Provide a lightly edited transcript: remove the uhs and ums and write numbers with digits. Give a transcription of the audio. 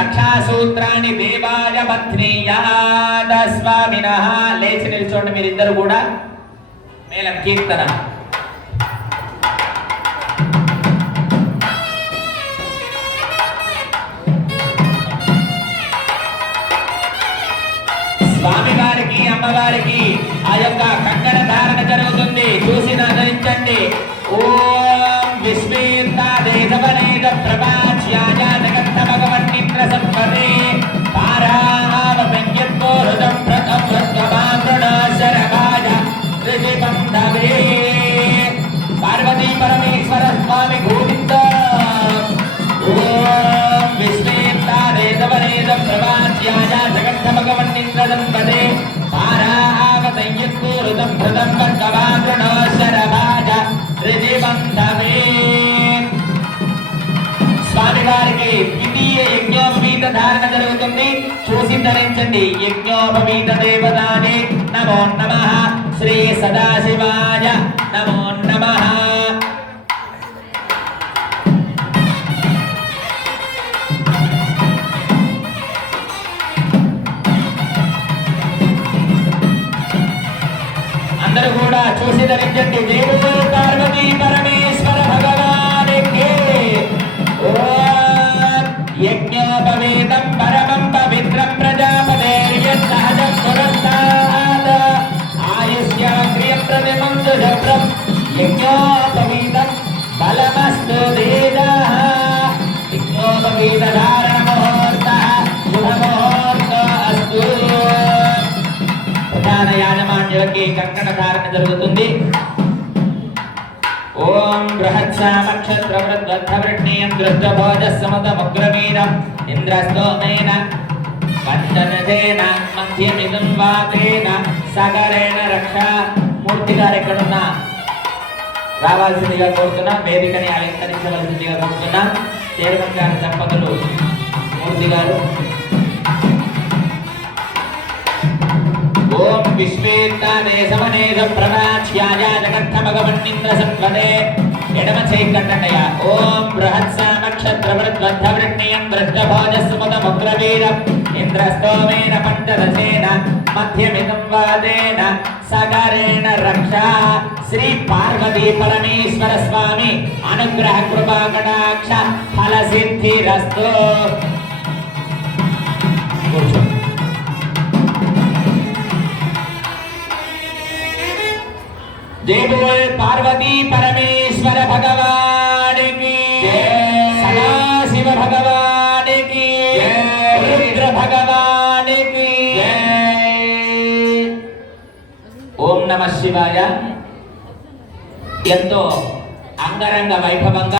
రక్షాసూత్రాన్ని దేవాయ పత్నీయాద స్వామినః. లేచి నిల్చోండి మీరిద్దరు కూడా. మేళం కీర్తన. స్వామి వారికి అమ్మవారికి ఆ యొక్క కంకణ ధారణ జరుగుతుంది. చూసి ఆదరించండి. ఓం విశ్వేత్తాదేశవనేద ప్రభాచ్యాయ జగత్తమగవన్నింద్ర సంపదే పారావతంయత్తో హృదం ప్రతమృతమామృణశరభాయ త్రిబంధవే. పార్వతీ పరమేశ్వర స్వామి గోవింద. ఓం విశ్వేత్తాదేశవనేద ప్రభాచ్యాయ జగత్తమగవన్నింద్ర సంపదే పారావతంయత్తో హృదం ప్రతమృతమామృణశరభాయ త్రిబంధవే. స్వామి వారికి ద్వితీయ యజ్ఞోపవీత ధారణ జరుగుతుంది. చూసి ధరించండి. యజ్ఞోపవీత దేవతానే నమో నమః. శ్రీ సదాశివాయ నమో నమః. అందరూ కూడా చూసి ధరించండి. దేవుడు పార్వతీ పరమేశ్వర భగవానికి. యజ్ఞోపవీతం పరమం పవిత్రం ప్రజాపతేర్యసహజం పురస్తాద్ ఆయుష్యాగ్రియం ప్రతిమందు శబ్రం యజ్ఞోపవీతం బలమస్తు దేదః. యజ్ఞోపవీత ధారణ ముహూర్తః శుభముహూర్త అస్తు. ప్రధాన యాజమాన్యులకి కంకణ ధారణ జరుగుతుంది. ఓం బృహత్సామక్షత్రవృద్ధవృష్ణీయం దృష్టభోజస్సమతముగ్రమీరం ఇంద్రస్తోమేన పంచనజేన మధ్యమిదం వాతేన సగరేణ రక్ష. మూర్తి గారు ఎక్కడున్నా రావాల్సిందిగా కోరుతున్నా. వేదికని అలంకరించవలసిందిగా కోరుతున్నా. చైర్మన్ గారి దంపతులు మూర్తి గారు. ఓం విశ్వేత్తాదేశవనేద ప్రభాచ్యాయ జగత్తమగవన్నింద్ర సంపదే. ఎడమ చేయి కట్టండయ్య. ఓం బృహత్సామక్షత్రవృద్ధవృష్ణీయం దృష్టభోజస్సుమతముగ్రవీరం ఇంద్రస్తోమేన పంచదశేన మధ్యమిదం వాదేన సగరేణ రక్ష. శ్రీ పార్వతీ పరమేశ్వర స్వామి అనుగ్రహ కృపా కటాక్ష ఫల సిద్ధిరస్తు. जय बोल पार्वती परमेश्वर भगवान की जय. सदाशिव भगवान की जय. रुद्र भगवान की जय. ओम नमः शिवाय. ఎంతో అంగరంగ వైభవంగా